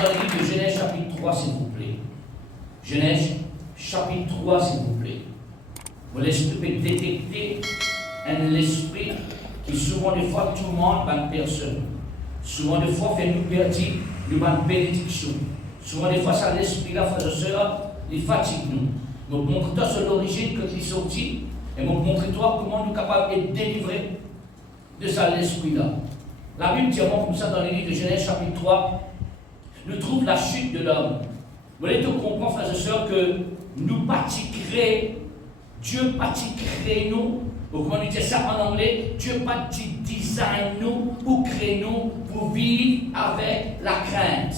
dans le livre de Genèse chapitre 3, s'il vous plaît. Genèse chapitre 3, s'il vous plaît. Vous l'esprit peut détecter un esprit qui souvent des fois tourmente une personne. Souvent des fois fait nous perdre une bénédiction. Souvent des fois ça l'esprit-là, frères et sœurs, il fatigue nous. Donc montre-toi sur l'origine que tu es sorti et montre-toi comment nous sommes capables d'être délivrés de ça l'esprit-là. La Bible dit comme ça dans le livre de Genèse chapitre 3, nous trouve la chute de l'homme. Vous allez te comprendre, frères et sœurs, que nous pratiquerons, Dieu pratiquerait nous, ou comment on dit ça en anglais, Dieu design nous ou crée nous pour vivre avec la crainte.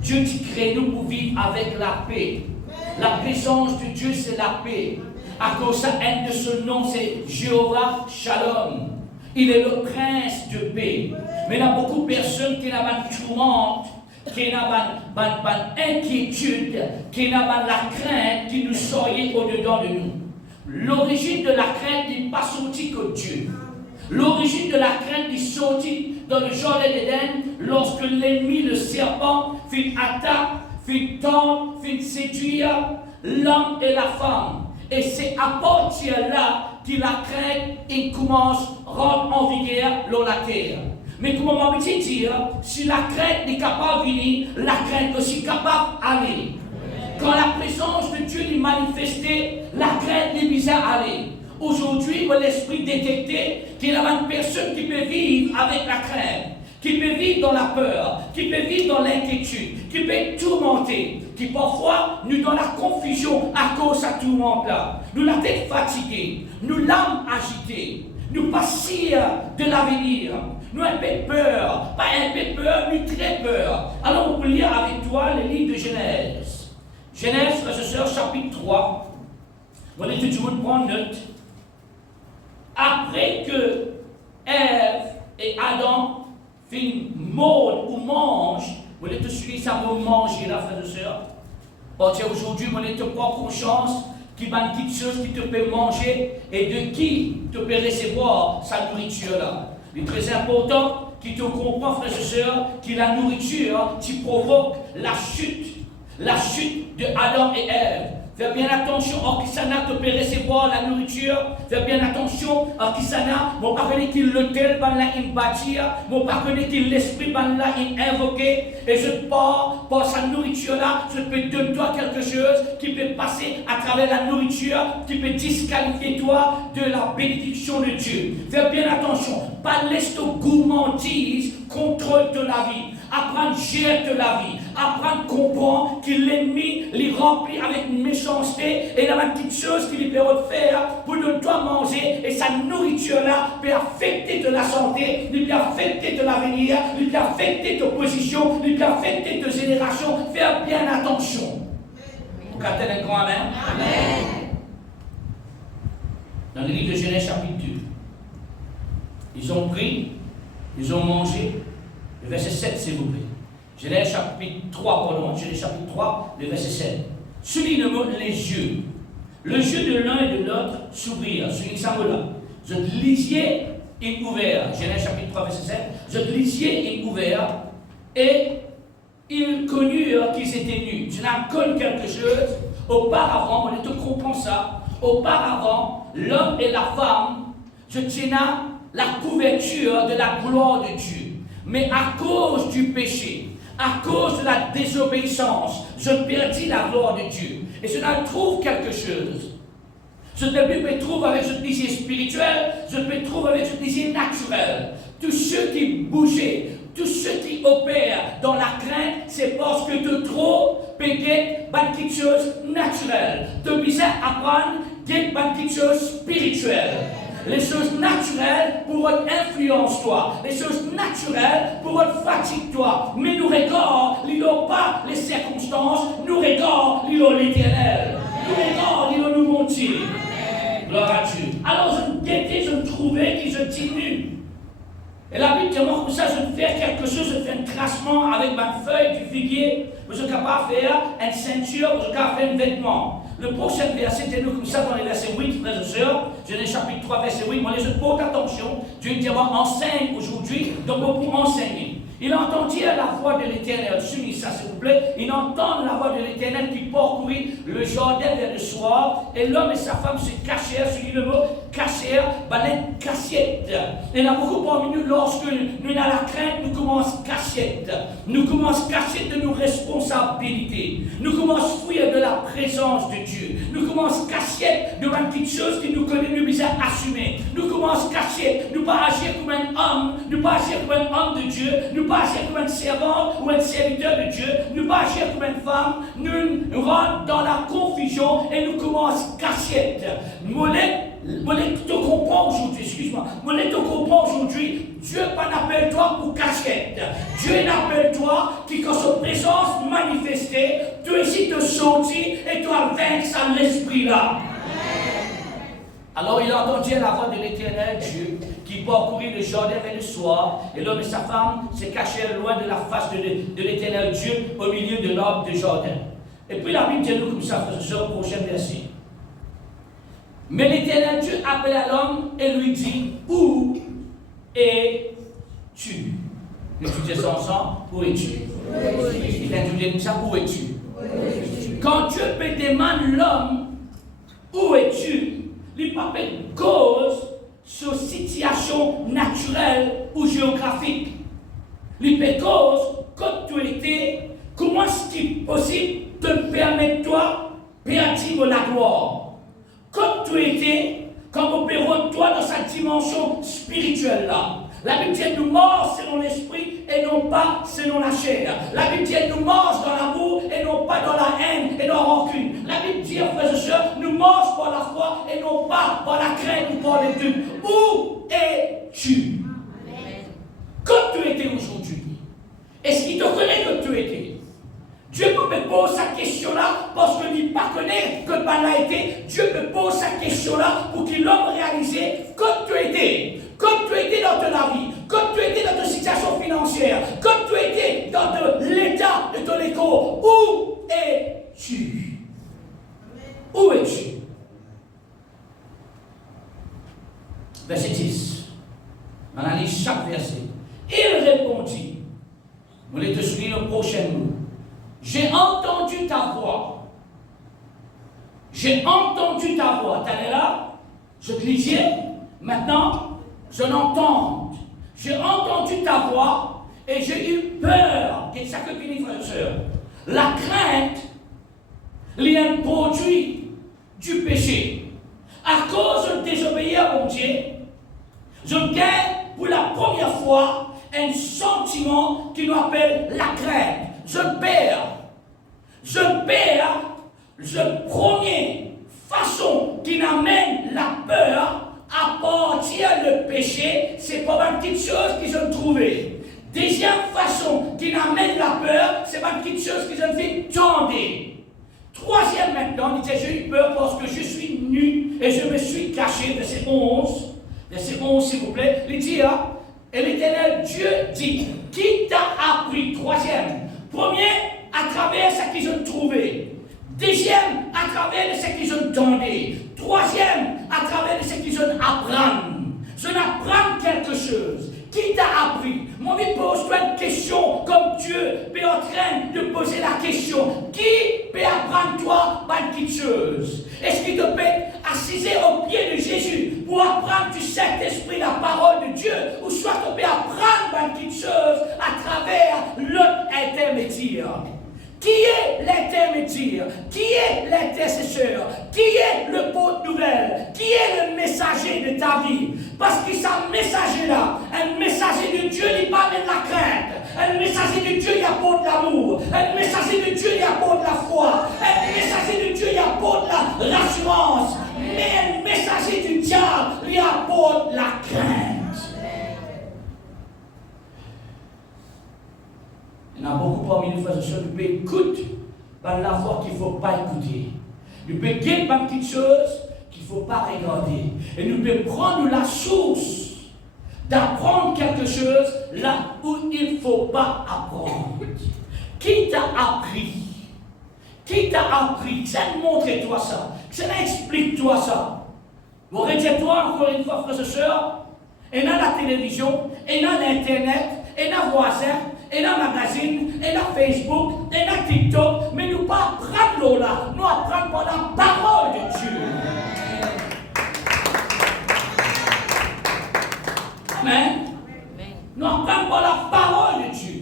Dieu crée nous pour vivre avec la paix. La présence de Dieu, c'est la paix. À cause de ce nom, c'est Jéhovah Shalom. Il est le prince de paix. Mais il y a beaucoup de personnes qui n'ont pas de tourmente, qui n'ont pas d'inquiétude, qui n'ont pas la crainte qui nous soyez au-dedans de nous. L'origine de la crainte n'est pas sortie que Dieu. L'origine de la crainte est sortie dans le jardin d'Éden lorsque l'ennemi, le serpent, fit attaque, fit tendre, fit séduire l'homme et la femme. Et c'est à partir de là que la crainte commence à rentrer en vigueur dans la terre. Mais comme on va dire, si la crainte n'est capable de venir, la crainte aussi capable d'aller. Quand la présence de Dieu est manifestée, la crainte est mise à aller. Aujourd'hui, l'esprit détecté qu'il y a une personne qui peut vivre avec la crainte, qui peut vivre dans la peur, qui peut vivre dans l'inquiétude, qui peut être tourmenté, qui parfois nous donne la confusion à cause de ce tourmente-là. Nous la tête fatiguée, nous l'âme agitée, nous pas sûrs de l'avenir, nous un peu peur, pas un peu peur, nous très peur. Alors on peut lire avec toi le livre de Genèse. Genèse, frères et sœurs, chapitre 3. Vous allez tout le monde prendre note. Après que Ève et Adam finissent mordre ou mangent, vous allez te suivre ça pour manger là, frères et sœurs. Aujourd'hui, vous allez te prendre conscience qu'il y a une petite chose qui te peut manger et de qui te peut recevoir sa nourriture là. Il est très important qu'il te comprend, frères et sœurs, que la nourriture qui provoque la chute de Adam et Ève. Fais bien attention à qui ça n'a te peut recevoir la nourriture. Fais bien attention à qui ça n'a. Mon pas connaît qu'il le tel, ban là il bâtir. Mon pas connaît qu'il l'esprit, ban là il invoquer. Et je pars par sa nourriture là. Je peux donner toi quelque chose qui peut passer à travers la nourriture, qui peut disqualifier toi de la bénédiction de Dieu. Fais bien attention. Pas laisse ton gourmandise contrôle de la vie. Apprendre à gérer de la vie. Apprendre à comprendre que l'ennemi les remplit avec une méchanceté et il y a une petite chose qu'il peut faire pour ne toi manger et sa nourriture là peut affecter de la santé, il peut affecter de l'avenir, il peut affecter de position, il peut affecter de génération. Faire bien attention. Vous captez un grand amen? Amen. Dans le livre de Genèse chapitre 2, ils ont pris, ils ont mangé. Le verset 7, s'il vous plaît. Genèse chapitre 3, pardon, Genèse chapitre 3, le verset 7. Souligne les yeux. Les yeux de l'un et de l'autre s'ouvrirent. Souligne ça là. Je lisiez et ouvert. Genèse chapitre 3, verset 7. Je lisiez et ouvert. Et ils connurent qu'ils étaient nus. Je n'ai connu quelque chose. Auparavant, on te comprend ça. Auparavant, l'homme et la femme, je tiens la couverture de la gloire de Dieu. Mais à cause du péché, à cause de la désobéissance, je perdis la gloire de Dieu. Et je n'en trouve quelque chose. Je ne peux trouver avec ce désir spirituel, je peux trouver avec ce désir naturel. Tous ceux qui bougeaient, tous ceux qui opèrent dans la crainte, c'est parce que de trop peut-être quelque chose naturel. De bizarre apprendre des petites choses spirituelles. Les choses naturelles pour influencer toi. Les choses naturelles pour fatiguer toi. Mais nous regardons, nous pas les circonstances, nous regardons l'éternel. Nous regardons nous monter. Gloire à Dieu. Alors je me trouvais que je diminue. Et la Bible dit comme ça, je fais quelque chose, je fais un tracement avec ma feuille du figuier. Je suis capable de faire une ceinture, je suis capable de faire un vêtement. Le prochain verset, c'est nous comme ça dans les versets 8, frères et sœurs. Genèse chapitre 3, verset 8. Moi, je porte attention. Dieu dit, enseigne aujourd'hui dans Donc, pour enseigner. Il entendit la voix de l'Éternel. Soumis ça, s'il vous plaît. Il entend la voix de l'Éternel qui parcourit le jardin vers le soir. Et l'homme et sa femme se cachèrent. Je dis le mot cachèrent. Balette cachette. Et il y a beaucoup parmi nous, lorsque nous avons la crainte, nous commençons cachette. Nous commençons cachette de nos responsabilités. Nous commençons fuir de la présence de Dieu. Nous commençons cachette de une petite chose que nous connaissons, nous besoin assumer. Nous commençons cachette. Nous pas agir comme un homme. Nous pas agir comme un homme de Dieu. Nous pas agir comme un servant ou un serviteur de Dieu. Nous pas agir comme une femme. Nous rentrons dans la confusion et nous commençons cachette. Molette te comprend aujourd'hui, excuse-moi. Molette te comprend aujourd'hui. Dieu pas n'appelle toi pour cachette. Dieu n'appelle toi qui, quand sa présence manifestée, tu essaies de sortir et tu as vaincre à l'esprit là. Alors il entendit la voix de l'Éternel Dieu qui parcourit le jardin vers le soir, et l'homme et sa femme se cachèrent loin de la face de l'Éternel Dieu au milieu de l'arbre de jardin. Et puis la Bible dit nous comme ça, frère et sœur, prochain verset. Mais l'Éternel Dieu appela l'homme et lui dit, où es-tu? Nous étudions ça ensemble. Où es-tu? Il a étudié ça, où es-tu? Quand Dieu demande l'homme, où es-tu? Il pas de cause sur situation naturelle ou géographique. Il fait cause, quand tu étais, comment est-ce possible de te permettre toi perdre la gloire? Quand tu étais, quand on opérons toi dans sa dimension spirituelle là. La Bible dit nous morts selon l'esprit et non pas selon la chair. La Bible dit nous morts dans l'amour et non pas dans la haine et dans la rancune. La Bible dit, frères et sœurs, nous morts par la foi et non pas par la crainte ou par les doutes. Où es-tu? Quand tu étais aujourd'hui, est-ce qu'il te connaît que tu étais? Dieu me pose sa question-là parce que il ne connaît que par l'a été. Dieu me pose sa question-là pour qu'il l'homme réalise quand tu étais. Comme tu étais dans ta vie, comme tu étais dans ta situation financière, comme tu étais dans l'état de ton écho, où es-tu? Où es-tu? Verset 10. On analyse chaque verset. Il répondit, vous voulez te souligner le prochain mot. J'ai entendu ta voix. J'ai entendu ta voix. T'en es là? Je te lisais. Maintenant, je l'entends. J'ai entendu ta voix et j'ai eu peur. Et ça que finit, frère et sœur. La crainte, il est un produit du péché. À cause de désobéir à mon Dieu, je gagne pour la première fois un sentiment qui nous appelle la crainte. Je perds la première façon qui m'amène la peur à partir le péché, c'est pas une petite chose qu'ils ont trouvé. Deuxième façon qui m'amène la peur, c'est pas une petite chose qu'ils ont fait tendre. Troisième maintenant, il dit j'ai eu peur parce que je suis nu et je me suis caché, verset 11. Verset 11 s'il vous plaît. Il dit et l'Éternel Dieu dit, qui t'a appris? Troisième. Premier, à travers ce qu'ils ont trouvé. Deuxième, à travers ce qu'ils ont tendu. Troisième, à travers ce qu'ils ont appris. Je n'apprends quelque chose. Qui t'a appris? Moi, je pose-toi une question comme Dieu est en train de poser la question. Qui peut apprendre toi une petite chose? Est-ce qu'il te peut assiser au pied de Jésus pour apprendre du Saint-Esprit la parole de Dieu? Ou soit tu peux apprendre une petite chose à travers l'autre intermédiaire? Qui est l'intermédiaire? Qui est l'intercesseur? Qui est le porte nouvelle? Qui est le messager de ta vie? Parce que ce messager-là, un messager de Dieu, il parle de la crainte. Un messager de Dieu, il apporte l'amour. Un messager de Dieu, il apporte la foi. Un messager de Dieu, il apporte la rassurance. Mais un messager du diable, il apporte la crainte. Il y en a beaucoup parmi nous, frères et sœurs, qui peuvent écouter par la voix qu'il ne faut pas écouter. Nous pouvons guetter par petites choses qu'il ne faut pas regarder. Et nous pouvons prendre la source d'apprendre quelque chose là où il ne faut pas apprendre. Qui t'a appris? Qui t'a appris? Ça montre-toi ça. Ça explique-toi ça. Vous retiens-toi encore une fois, frères et sœurs, et dans la télévision, et dans l'internet, et dans voisin, et dans magazine, et dans Facebook, et dans TikTok, mais nous pas apprendre l'eau là, nous apprendre par la parole de Dieu. Amen. Nous apprendre par la parole de Dieu.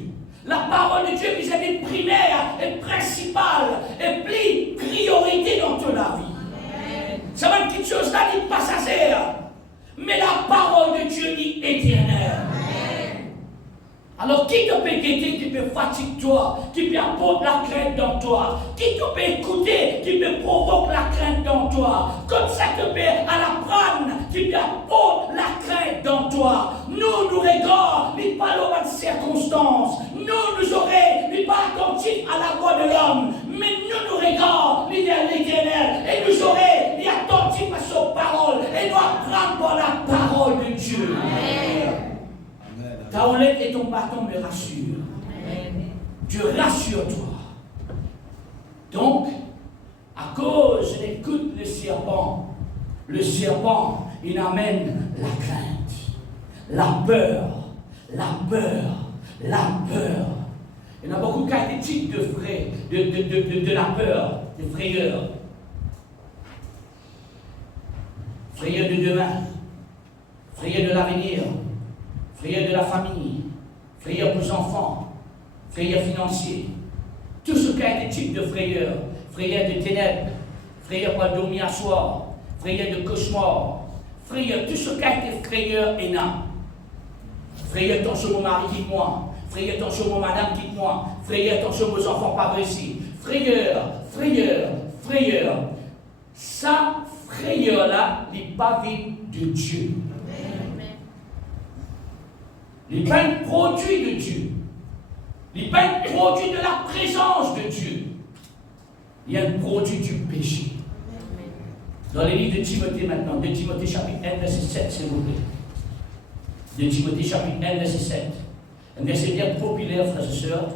La parole de Dieu vis-à-vis primaire et principale et plus priorité dans toute la vie. Ça va être quelque chose là qui passagère, mais la parole de Dieu est éternelle. Alors, qui te peut guetter, qui peut fatiguer toi, qui peut apporter la crainte dans toi, qui te peut écouter, qui peut provoquer la crainte dans toi, comme ça que peut à la prendre, qui peut apporter la crainte dans toi. Nous regardons, les pas dans les circonstances, nous oreilles, les pas attentifs à la voix de l'homme, mais nous regardons vers l'Éternel, et nous oreilles, les attentifs à sa parole, et nous apprendre par la parole de Dieu. Amen. Ta houlette et ton bâton me rassurent. Dieu rassure-toi. Donc, à cause de l'écoute du serpent, il amène la crainte, la peur. Il y en a beaucoup qui ont des types de la peur, de frayeur. Frayeur de demain, frayeur de l'avenir, frayeur de la famille, frayeur pour les enfants, frayeur financier. Tout ce qui a des types de frayeur, frayeur de ténèbres, frayeur pour dormir à soir, frayeur de cauchemar, frayeur, tout ce qui a été frayeur énorme. Frayeur, ton sur mon mari, quitte-moi. Frayeur, ton sur mon madame, quitte-moi. Frayeur, ton sur mes enfants, pas réussi. Frayeur. Ça, frayeur-là, n'est pas vie de Dieu. Il n'est pas un produit de Dieu. Il n'est pas un produit de la présence de Dieu. Il y a un produit du péché. Dans les livres de Timothée maintenant, de Timothée chapitre 1, verset 7, s'il vous plaît. De Timothée chapitre 1, verset 7. Un verset bien populaire, frères et sœurs.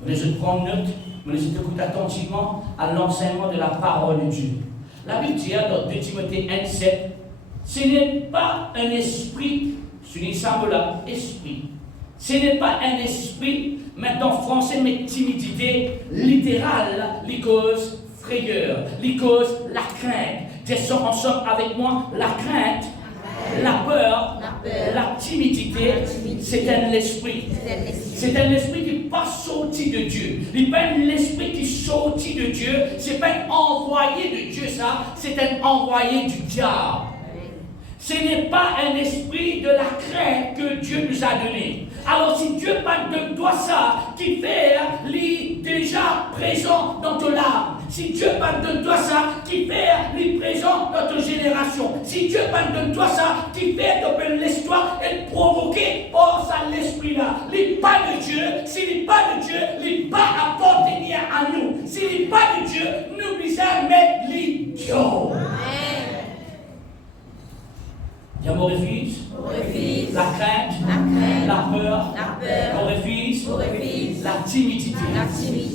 Vous les prendre note, vous les écoutez attentivement à l'enseignement de la parole de Dieu. La Bible dit dans 2 Timothée 1, 7, ce n'est pas un esprit, ce n'est pas esprit. Ce n'est pas un esprit, maintenant français, mais timidité littérale, les causes frayeur, les causes la crainte. Descends ensemble avec moi, la crainte, la peur, la timidité, c'est un esprit. C'est un esprit qui n'est pas sorti de Dieu. Il n'est pas un esprit qui est sorti de Dieu. Ce n'est pas un envoyé de Dieu, ça. C'est un envoyé du diable. Ce n'est pas un esprit de la crainte que Dieu nous a donné. Alors si Dieu parle de toi ça, qui fait les déjà présent dans ton âme. Si Dieu parle de toi ça, qui fait les présents dans ta génération. Si Dieu parle de toi ça, qui fait de l'histoire et provoquer par ça l'esprit là. Il n'est pas de Dieu. S'il n'est pas de Dieu, il n'est pas appartenir à nous. S'il n'est pas de Dieu, n'oublie jamais l'idiot. Il y a mon refuse, la crainte, la peur, mon refuse, la timidité.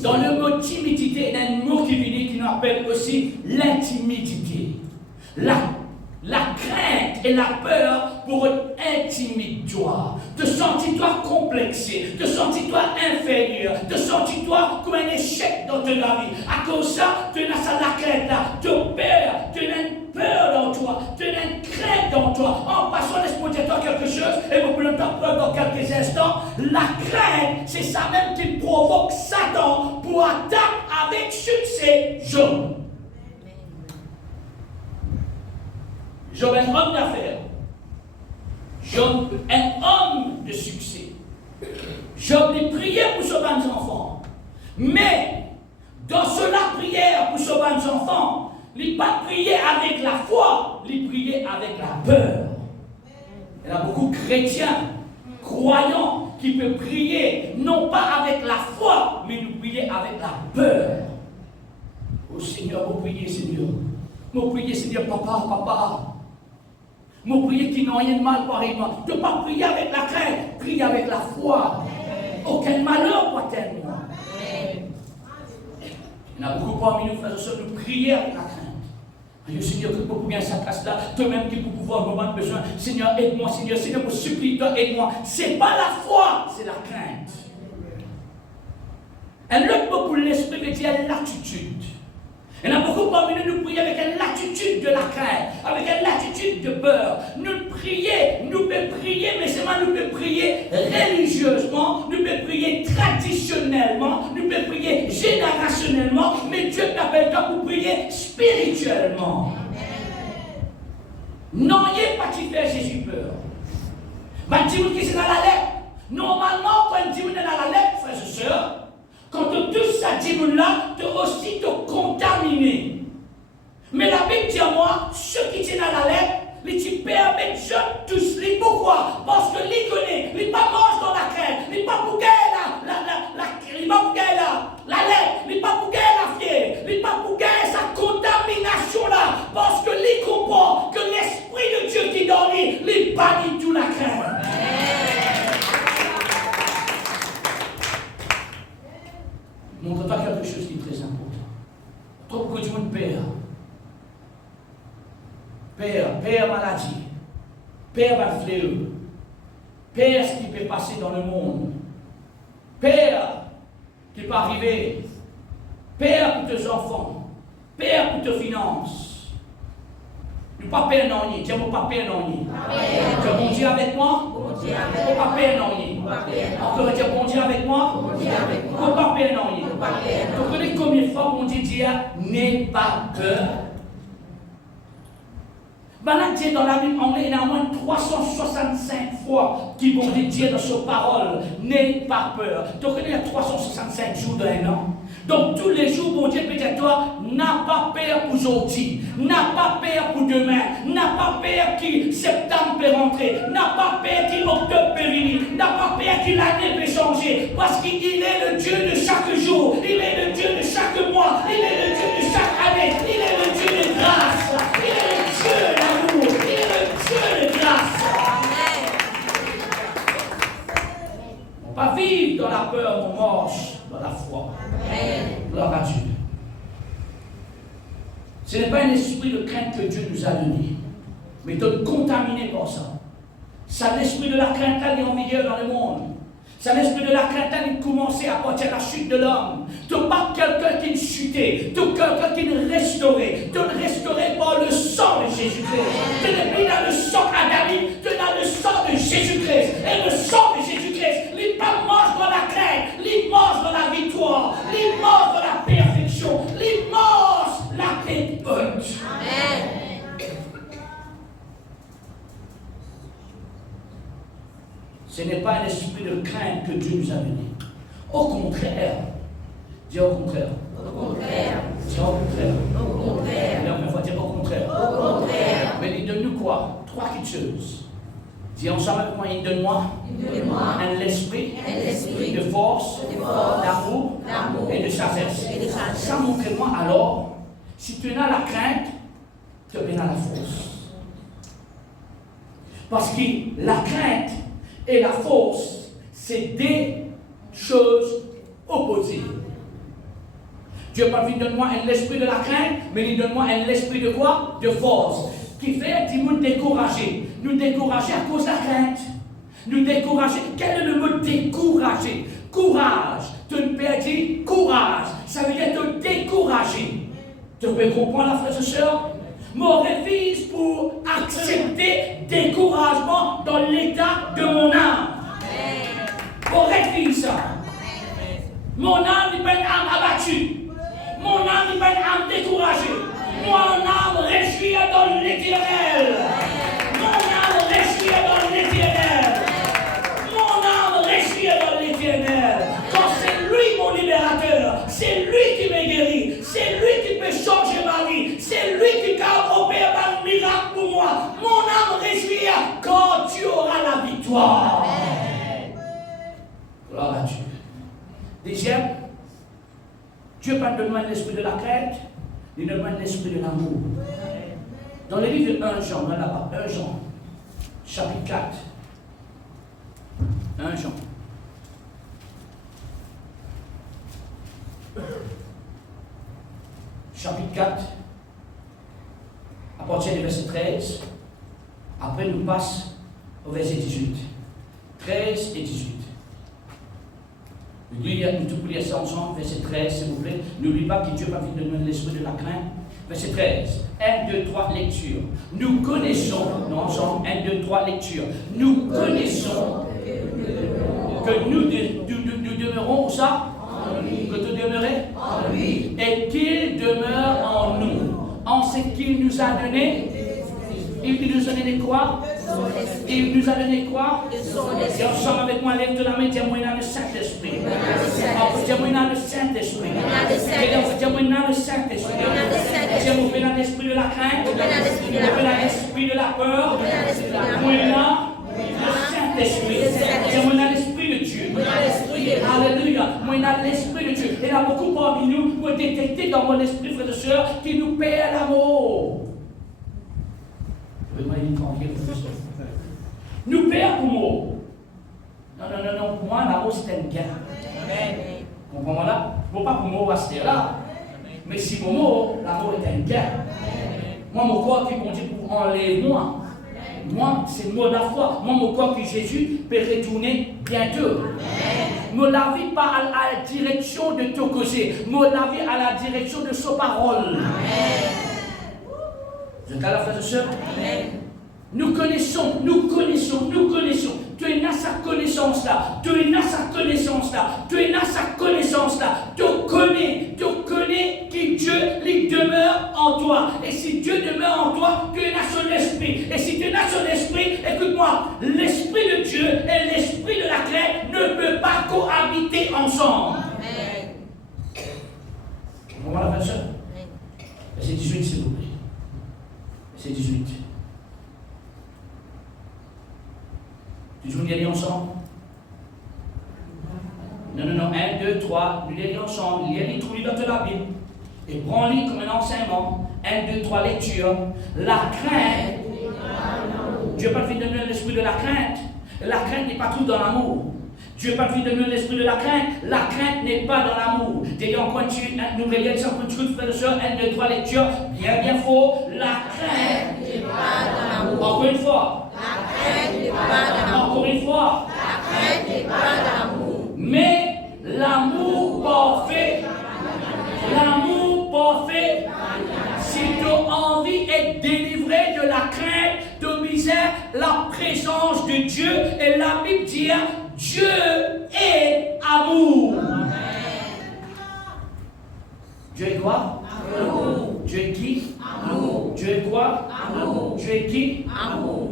Dans le mot timidité, il y a un mot qui vient qui nous appelle aussi l'intimidité. La crainte et la peur pour intimider toi, te sentir toi complexé, te sentir toi inférieur, te sentir toi comme un échec dans ta vie. À cause de ça, tu as la crainte là, tu as peur, tu as une peur dans toi, tu as une crainte dans toi. En passant, laisse-moi dire toi quelque chose, et vous pouvez pas peur dans quelques instants. La crainte, c'est ça même qui provoque Satan pour attaquer avec succès Job. Job est un homme d'affaires. Job est un homme de succès. Job a prié pour ses enfants. Mais, dans cela prière pour ses enfants, il n'a pas prié avec la foi, il priait avec la peur. Il y a beaucoup de chrétiens, croyants, qui peuvent prier, non pas avec la foi, mais nous prier avec la peur. Oh Seigneur, vous priez, Seigneur. Vous priez, Seigneur, papa. Vous priez qui n'ont rien de mal pareillement. De ne pas prier avec la crainte, prier avec la foi. Aucun malheur pour tellement. Il y en a beaucoup parmi nous, frères et sœurs, de prier avec la crainte. Seigneur, que pour gagner sa casse là, toi-même qui pour pouvoir au moment de besoin, Seigneur, aide-moi, Seigneur, Seigneur, je supplie, toi, aide-moi. C'est pas la foi, c'est la crainte. Un autre mot pour l'esprit veut dire l'attitude. Il y en a beaucoup parmi nous prions avec une l'attitude de la crainte, avec une l'attitude de peur. Nous pouvons prier, mais seulement nous pouvons prier religieusement, nous pouvons prier traditionnellement, nous pouvons prier générationnellement, mais Dieu t'appelle pour prier spirituellement. N'ayez pas qui fait Jésus peur. Mais dis-moi qui c'est dans la lettre. Normalement, quand on dit dans la lettre, frères et sœurs, quand tu touches ça dis-moi-là, tu es aussi contaminé. Mais la Bible dit à moi, ceux qui tiennent à la lettre, les permettent de tous. Pourquoi? Parce que les connaît, les pas mangent dans la crème, les pas pour la lettre, les pas pour la fièvre, les pas pour sa contamination là. Parce que les comprend que l'Esprit de Dieu qui dans les bannit tout la crème. Montre-toi quelque chose qui est très important. Trop beaucoup de monde perd maladie, perd un fléau, perd ce qui peut passer dans le monde, perd qui peut arriver, perd pour tes enfants, perd pour tes finances. Ne pas perdre non rien, dis-moi pas perdre non rien. Tu as bon Dieu avec moi? Ne pas perdre non rien. Encore dire bon Dieu avec moi? Ne pas perdre non rien. Tu connais combien de fois bon Dieu dit n'aie pas peur? Maintenant, Dieu dans la Bible, il y a au moins 365 fois qui vont dire dans sa parole, n'aie pas peur. Donc, il y a 365 jours dans un an. Donc, tous les jours, mon Dieu peut dire à toi, n'as pas peur pour aujourd'hui, n'as pas peur pour demain, n'as pas peur que septembre peut rentrer, n'as pas peur que octobre peut venir, n'as pas peur que l'année peut changer, parce qu'il est le Dieu de chaque jour, il est le Dieu de chaque mois, il est le Dieu de chaque année, il est le Dieu de grâce, il est le Dieu d'amour, il est le Dieu de grâce. On va vivre dans la peur, on marche dans la foi. Gloire à Dieu. Ce n'est pas un esprit de crainte que Dieu nous a donné, mais de contaminé par ça. C'est l'esprit de la crainte qui est en vigueur dans le monde. C'est l'esprit de la crainte qui a commencé à partir de la chute de l'homme. Tu n'es pas quelqu'un qui est chuté, tu es quelqu'un qui est restauré. Tu es restauré par le sang de Jésus-Christ. Tu n'es plus dans le sang adamique, tu es dans le sang de Jésus-Christ. Et le sang de Jésus-Christ, il pas marche dans la crainte, il marche dans la victoire, il marche dans la perfection, il marche la paix haute. Amen. Ce n'est pas un esprit de crainte que Dieu nous a donné. Au contraire. Dis au contraire. Au contraire. Dis au contraire. Au contraire. Et on va dire au contraire. Au contraire. Mais il donne-nous quoi? Trois petites choses. Dis ensemble avec moi, il donne-moi un esprit de force, d'amour et de sagesse. Ça montre-moi alors, si tu as la crainte, tu as la force. Parce que la crainte et la force, c'est des choses opposées. Dieu n'a pas dit donne-moi un esprit de la crainte, mais il donne-moi un esprit de quoi? De force. Qui fait nous décourager. Nous décourager à cause de la crainte. Nous décourager. Quel est le mot décourager? Courage. Tu ne peux dire courage. Ça veut dire te décourager. Tu peux comprendre la frère et sœur? Mon réfise pour accepter découragement dans l'état de mon âme. Mon réfise ça. Mon âme n'est pas une âme abattue. Mon âme n'est pas une âme découragée. Mon âme réjouit dans l'Éternel. Mon âme réjouit dans l'Éternel. Mon âme réjouit dans l'Éternel. Quand c'est lui mon libérateur, c'est lui qui me guérit, c'est lui qui peut changer ma vie, c'est lui qui peut opérer un miracle pour moi. Mon âme réjouit quand tu auras la victoire. Gloire à Dieu. Deuxième, Dieu ne donne pas l'esprit de la crainte, il donne pas l'esprit de l'amour. Dans le livre de 1 Jean, là-bas, 1 Jean, chapitre 4. 1 Jean. Chapitre 4. passe au verset 18. 13 et 18. Nous tous lire ça ensemble, verset 13, s'il vous plaît. N'oublie pas que Dieu va venir de nous l'esprit de la crainte. Verset 13. 1, 2, 3, lecture. Nous connaissons, nous ensemble, 1, 2, 3, lecture. Nous connaissons que nous demeurons où ça? En lui. Que tu demeures en lui. Et qu'il demeure en nous. En ce qu'il nous a donné. Il nous a donné quoi? Il nous a donné quoi? Et ensemble avec moi, lève de la main, dis-moi dans le Saint-Esprit. Dis-moi dans le Saint-Esprit. Dis-moi dans le Saint-Esprit. Dis-moi dans l'esprit de la crainte. Dis-moi dans l'esprit de la peur. Dis-moi dans le Saint-Esprit. Dis-moi dans l'esprit de Dieu. Alléluia. Moi, dans l'esprit de Dieu. Et il y a beaucoup parmi nous pour détecter dans mon esprit, frères et sœurs, qui nous perd l'amour. Nous perdons pour mot. Non. Pour moi, l'amour, c'est un gain. Vous comprenez là? Pour pas pour moi, rester là. Mais si pour moi, l'amour est un gain. Moi, mon corps qui compte pour enlever moi. Moi, c'est le mot de la foi. Moi, mon corps que Jésus peut retourner bientôt. Ne la vie pas à la direction de ton côté. Ne la vie à la direction de sa parole. Vous êtes là, frères et sœurs? Nous connaissons. Tu es dans sa connaissance-là. Tu es dans sa connaissance-là. Tu connais que Dieu lui demeure en toi. Et si Dieu demeure en toi, tu es dans son esprit. Et si tu es dans son esprit, écoute-moi, l'esprit de Dieu et l'esprit de la crainte ne peuvent pas cohabiter ensemble. Vous comprenez la version? Verset 18, s'il vous plaît. Verset 18. Tu veux lire ensemble? Non. 1, 2, 3. Nous lisons ensemble. Lisez, trouvez dans la Bible. Et prends-les comme un enseignement. 1, 2, 3, lecture. La crainte. Dieu n'a pas fait de nous l'esprit de la crainte. La crainte n'est pas tout dans l'amour. Dieu n'a pas fait de nous l'esprit de la crainte. La crainte n'est pas dans l'amour. D'ailleurs, on continue. Nous lisons ça, on continue, frères et sœurs. 1, 2, 3, lecture. Bien faux. La crainte n'est pas dans l'amour. Encore une fois. Encore une fois. La crainte n'est pas dans l'amour. Mais l'amour parfait, si tu as envie d'être délivré de la crainte, de misère, la présence de Dieu, et la Bible dit, Dieu est amour. Dieu est quoi? Amour. Dieu est qui? Amour. Dieu est quoi? Amour. Dieu est qui? Amour.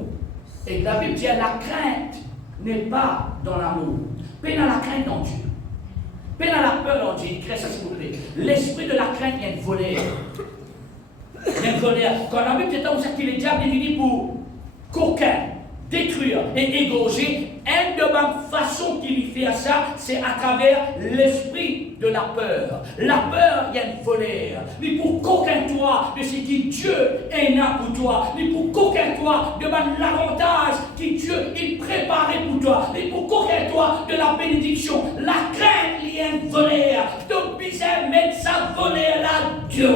Et la Bible dit la crainte n'est pas dans l'amour. Mais dans la crainte dans Dieu. Mais dans la peur dans Dieu. Écris ça s'il vous plaît. L'esprit de la crainte, il y a une volée. Quand la Bible dit que le diable est venu pour coquin, détruire et égorger, une de ma façon qu'il fait ça, c'est à travers l'esprit de la peur. La peur, il y a une volée. Mais pour qu'aucun toi de ce que Dieu est là pour toi, mais pour qu'aucun toi demande l'avantage que Dieu est préparé pour toi, mais pour qu'aucun toi de la bénédiction, la crainte, il y a une volée. Donc, bizarre, mettre sa volée là, Dieu.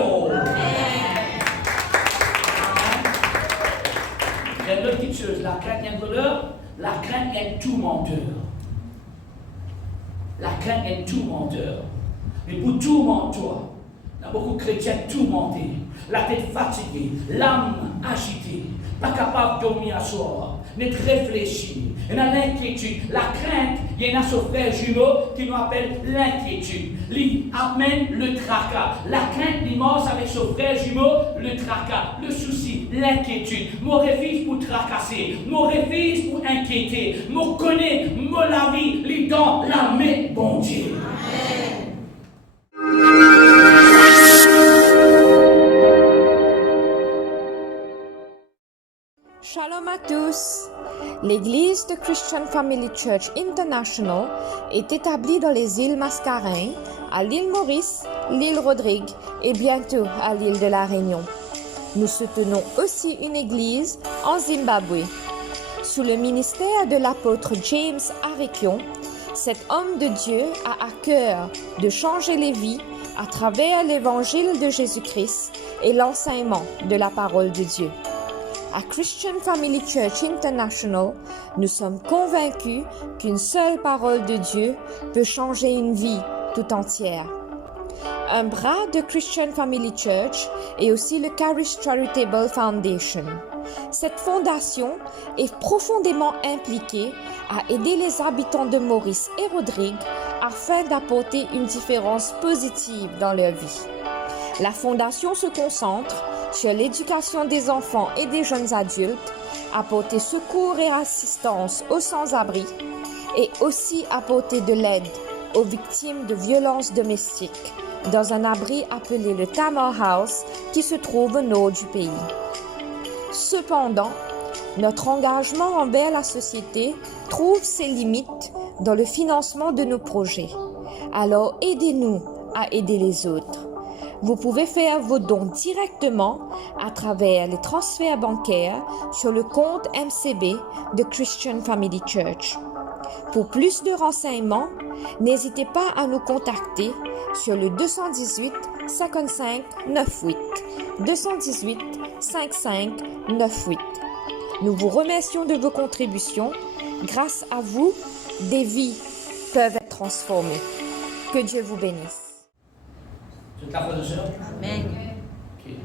Il y a une autre petite chose, la crainte, il y a une voleur. La crainte est tout menteur. La crainte est tout menteur. Et pour tout menteur, il y a beaucoup de chrétiens tourmentés, la tête fatiguée, l'âme agitée, pas capable de dormir à soir, d'être réfléchi. Il y a l'inquiétude. La crainte, il y a son frère jumeau qui nous appelle l'inquiétude. Il amène le tracas. La crainte l'immense avec son frère jumeau, le tracas, le souci, l'inquiétude. Mon réfige pour tracasser, mon réfige pour inquiéter, mon connaît, mon la vie, les dents, la main, bon Dieu. Amen. Shalom à tous. L'église de Christian Family Church International est établie dans les îles Mascareignes, à l'île Maurice, l'île Rodrigue et bientôt à l'île de la Réunion. Nous soutenons aussi une église en Zimbabwe. Sous le ministère de l'apôtre James Arikion, cet homme de Dieu a à cœur de changer les vies à travers l'évangile de Jésus-Christ et l'enseignement de la parole de Dieu. À Christian Family Church International, nous sommes convaincus qu'une seule parole de Dieu peut changer une vie tout entière. Un bras de Christian Family Church est aussi le Caris Charitable Foundation. Cette fondation est profondément impliquée à aider les habitants de Maurice et Rodrigue afin d'apporter une différence positive dans leur vie. La fondation se concentre sur l'éducation des enfants et des jeunes adultes, apporter secours et assistance aux sans-abri et aussi apporter de l'aide aux victimes de violences domestiques dans un abri appelé le Tamar House qui se trouve au nord du pays. Cependant, notre engagement envers la société trouve ses limites dans le financement de nos projets. Alors aidez-nous à aider les autres. Vous pouvez faire vos dons directement à travers les transferts bancaires sur le compte MCB de Christian Family Church. Pour plus de renseignements, n'hésitez pas à nous contacter sur le 218 55 98 218 55 98. Nous vous remercions de vos contributions. Grâce à vous, des vies peuvent être transformées. Que Dieu vous bénisse. Toute la frère de sœur? Amen. Okay.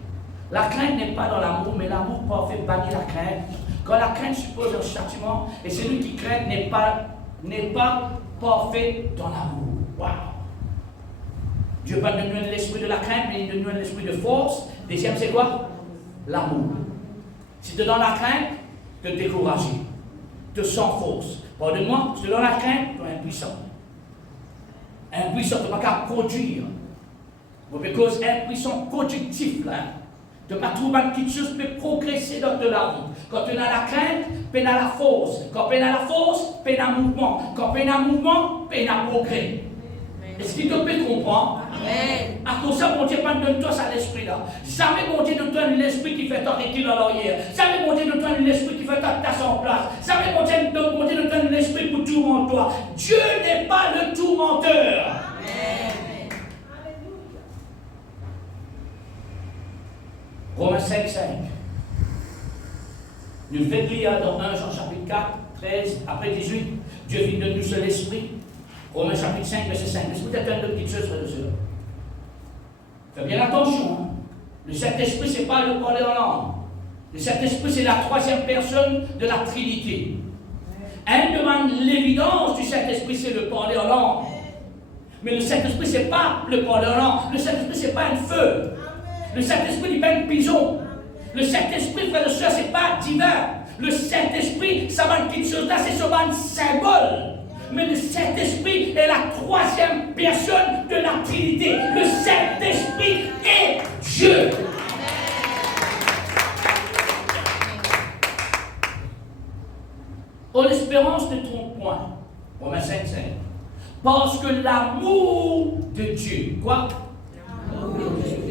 La crainte n'est pas dans l'amour, mais l'amour parfait bannit la crainte. Quand la crainte suppose un châtiment, et celui qui craint n'est pas parfait dans l'amour. Wow. Dieu parle de nous l'esprit de la crainte, mais il donne nous l'esprit de force. Deuxième, c'est quoi? L'amour. Si tu es dans la crainte, te décourager, te sens force. Pardonne-moi, si tu es dans la crainte, tu es impuissant. Impuissant, tu n'as pas qu'à produire. Parce impuissant productif, là. Tu n'as pas trouvé quelque chose qui peut progresser dans de la vie. Quand tu as la crainte, tu as la force. Quand tu as la force, tu as le mouvement. Quand tu as le mouvement, tu as le progrès. Est-ce qu'il te peut comprendre? Amen. À cause de ça, mon Dieu, pas donne toi ça l'esprit-là. Jamais mon Dieu ne donne l'esprit qui fait t'arrêter dans l'arrière. Jamais mon Dieu ne donne l'esprit qui fait t'attacher en place. Jamais mon Dieu ne donne l'esprit pour tourmenter toi. Dieu n'est pas le tourmenteur. Amen. Romains 5, 5. Nous faisons lire dans 1 Jean chapitre 4, 13, après 18. Dieu vit de nous seul l'esprit. Romains chapitre 5, verset 5. Est-ce que vous avez une petite chose, frère de sœur? Faites bien attention. Hein? Le Saint-Esprit, ce n'est pas le parler en langue. Le Saint-Esprit, c'est la troisième personne de la Trinité. Elle demande l'évidence du Saint-Esprit, c'est le parler en langue. Mais le Saint-Esprit, ce n'est pas le parler en langue. Le Saint-Esprit, ce n'est pas un feu. Le Saint-Esprit n'est pas une pigeon. Le Saint-Esprit, frère de sœur, ce n'est pas divin. Le Saint-Esprit, ça va une petite chose là, c'est seulement un symbole. Mais le Saint-Esprit est la troisième personne de la Trinité. Le Saint-Esprit est Dieu. En espérance de ton point, Romains 5, 5. Parce que l'amour de Dieu, quoi?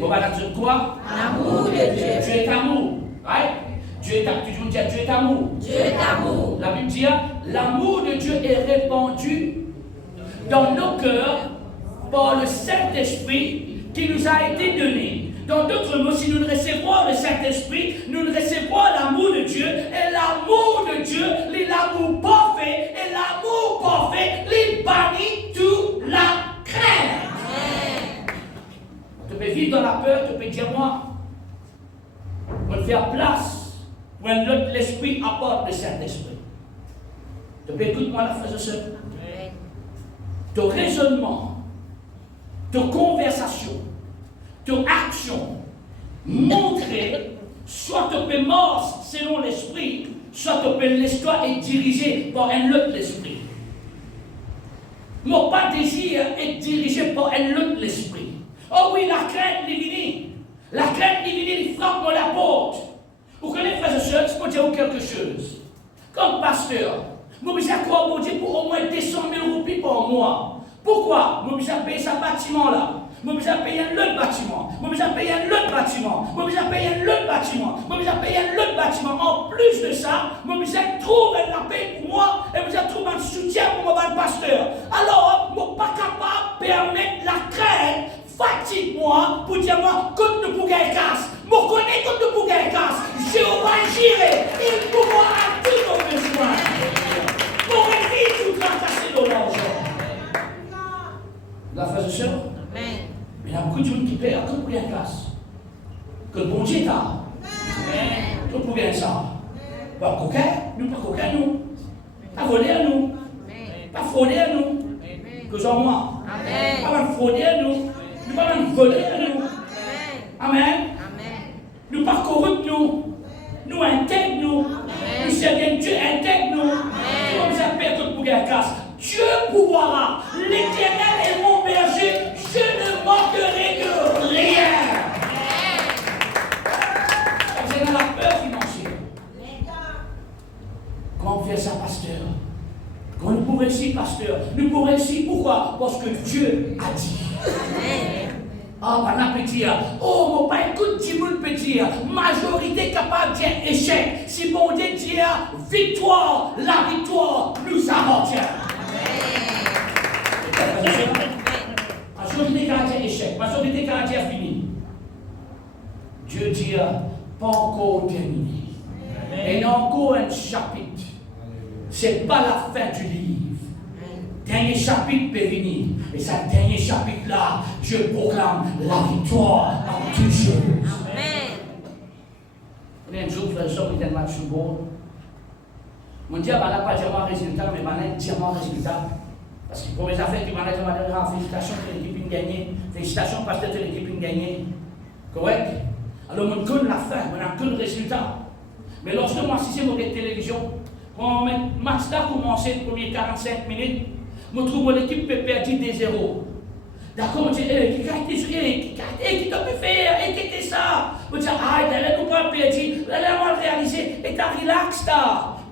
On va dire quoi? L'amour de Dieu. Dieu est amour. Right? Dieu est amour. Dieu est amour. La Bible dit, l'amour de Dieu est répandu dans nos cœurs par le Saint-Esprit qui nous a été donné. Dans d'autres mots, si nous recevons le Saint-Esprit, nous recevons l'amour de Dieu. Et l'amour de Dieu, l'amour parfait, et l'amour parfait, il bannit toute la crainte. Tu peux vivre dans la peur, tu peux dire moi, on faire place pour un autre l'esprit apporte le Saint-Esprit. Tu peux écouter moi la frère de sœur. Ton raisonnement, ton conversation, ton action, montrer, soit tu peux mort selon l'esprit, soit tu peux l'histoire est dirigée par un autre l'esprit. Mon pas désir est dirigé par un autre l'esprit. Oh oui, la crainte divine. La crainte divine, il frappe moi la porte. Vous connaissez, frères et sœurs, je peux dire quelque chose. Comme pasteur, je suis quoi mon Dieu pour au moins 200 000 roupies par mois. Pourquoi? Je suis payer ce bâtiment-là. Je suis payer un autre bâtiment. Je suis payer un autre bâtiment. Je suis payer un autre bâtiment. Je suis payer un autre bâtiment. En plus de ça, je trouve la paix pour moi et je trouve un soutien pour mon pasteur. Alors, je ne suis pas capable de permettre la crainte. Fatigue-moi pour dire moi, quand nous pouvons casse. Je connais quand nous pouvons casse. Je vais agir. La frère et sœur. Amen. Mais il y a beaucoup de gens qui perdent comme pour gagner classe. Que le bon Dieu est là. Comme pour gagner ça. Pas coquin, nous pas coquin, nous. Pas voler à nous. Pas frauder à nous. Que j'en moi. Amen. Pas même frauder à nous. Nous pas même voler à nous. Amen. Amen. Nous pas corrupts, nous. Nous intègres, nous. Nous servons Dieu intègre, nous. Comme ça, Père, que pour gagner classe. Dieu pourvoira. L'Éternel est mon berger. Je ne manquerai de rien. Vous avez la peur financière. Comment faire ça, pasteur? Quand nous pouvons réussir, pasteur, nous pouvons réussir. Pourquoi? Parce que Dieu a dit. Ah, bon appétit. Oh, mon père, écoute, dis-moi petit. Majorité capable de dire échec. Si mon Dieu dit victoire, la victoire nous appartient. Majorité capable de dire échec. Majorité capable de dire fini. Dieu dit pas encore terminé. Et il y a encore un chapitre. Ce n'est pas la fin du livre. Dernier chapitre peut venir. Et ce dernier chapitre-là, je proclame la victoire en toutes choses. Un jour, frère, je suis un match de football. Je dis, pas dire un résultat, mais je dis un résultat. Parce que pour mes affaires, qui m'ont dit, félicitations que l'équipe a gagné. Félicitations parce que l'équipe a gagné. Correct? Alors, je connais la fin, je connais le résultat. Mais lorsque moi, si c'est mon télévision, quand le match a commencé, les premières 45 minutes, je trouve l'équipe peut perdre 2-0. D'accord, je dis, qui t'a pu faire, qui était ça? Je dis, elle nous pas perdu, elle a mal réalisé, et t'as relax,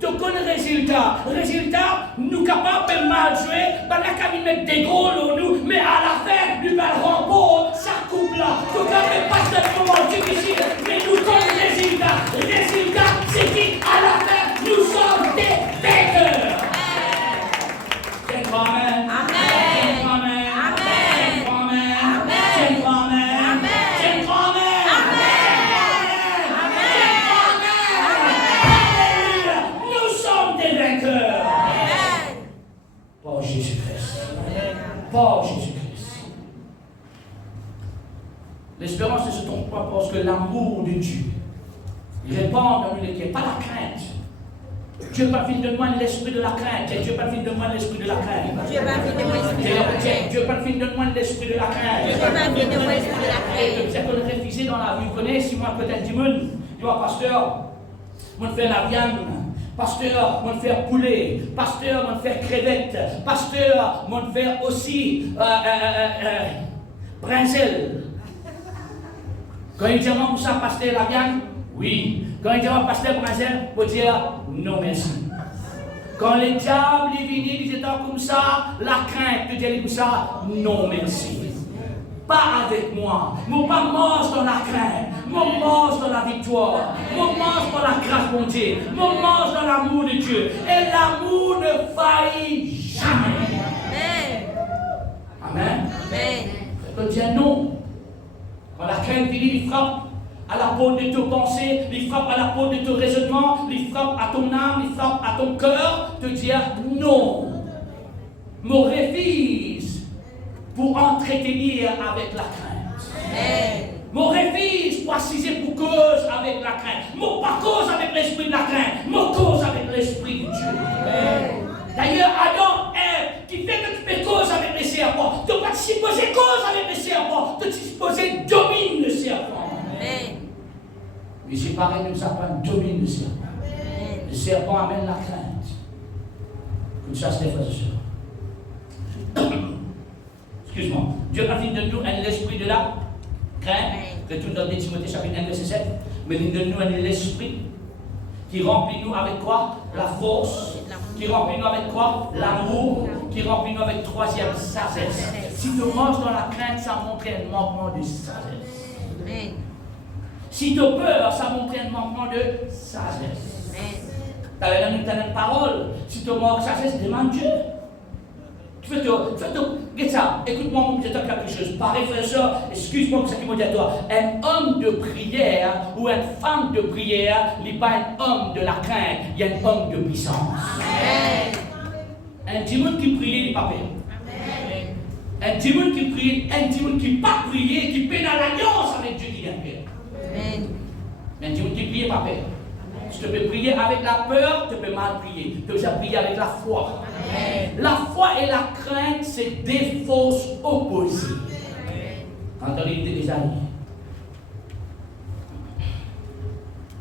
tu connais le résultat. Le résultat, nous capables de mal jouer, la cabine met des goals au nous, mais à la fin, nous allons remporter, ça coupe là. Tu ne pas ce moment difficile, mais nous connaissons le résultat. Le résultat, c'est qu'à la fin, nous sommes des vainqueurs. Amen. Amen. Amen. Amen. Amen. Nous sommes des vainqueurs. Par Jésus-Christ. Par Jésus-Christ. L'espérance ne se trompe pas parce que l'amour de Dieu répand dans nous les pas la crainte. Dieu pas fait de moi l'esprit de la crainte. Dieu pas fait de moi l'esprit de la crainte. Dieu pas fait de moi l'esprit de la crainte. Dieu pas fait de moi l'esprit de la crainte. Dieu pas fait de moi l'esprit de la crainte. Vous êtes réfusé dans la vie. Vous connaissez, si moi peut-être du monde, tu vois, pasteur, moi je fais la viande. Pasteur, moi je fais poulet. Pasteur, moi je fais crevette. Pasteur, moi je fais aussi brinzel. Quand il dit pour ça, pasteur, la viande, oui. Quand il dit pasteur brinzel, il faut dire non merci. Quand le diable est venu, il disait comme ça, la crainte, tu dis comme ça, non merci. Pas avec moi. Mon pas mange dans la crainte. Mon mange dans la victoire. Mon mange dans la grâce de Dieu. Mon mange dans l'amour de Dieu. Et l'amour ne faillit jamais. Amen. Amen. Je te dis non. Quand la crainte vient, il frappe à la peau de tes pensées, il frappe à la peau de tes raisonnements, il frappe à ton âme, il frappe à ton cœur, te dire non. Me refuse pour entretenir avec la crainte. Mon refuse pour assiser pour cause avec la crainte. Mon pas cause avec l'esprit de la crainte. Mon cause avec l'esprit de Dieu. D'ailleurs, Adam, Ève, qui fait que tu fais cause avec les serpents. Tu ne peux pas supposer cause avec les serpents. Tu supposer domine le serpent. Mais c'est pareil, nous savons domine le serpent. Le serpent amène la crainte. Comme ça, c'est frères et sœurs. Excuse-moi. Dieu a fait de nous un esprit de la crainte. Retourne dans Timothée chapitre 1, verset 7. Mais il donne nous un esprit qui remplit nous avec quoi? La force. Qui remplit nous avec quoi? L'amour. Qui remplit nous avec troisième sagesse. Si tu manges dans la crainte, ça montre un manquement de sagesse. Si tu as peur, ça montre un manquement de sagesse. Tu as une parole. Si tu manques de sagesse, demande Dieu. Regarde ça, écoute-moi, mon petit quelque chose. Pareil, frère et soeur, excuse-moi pour ce qui m'a dit à toi. Un homme de prière ou une femme de prière n'est pas un homme de la crainte, il y a un homme de puissance. Un Timon qui prie, il n'est pas peur. Un petit monde qui prie, un petit monde qui n'a pas prié, qui peine à l'alliance avec Dieu qui vient faire. Amen. Mais un petit monde qui prie pas peur. Si tu peux prier avec la peur, tu peux mal prier. Tu peux aussi prier avec la foi. Amen. La foi et la crainte, c'est des forces opposées. Entendez les amis.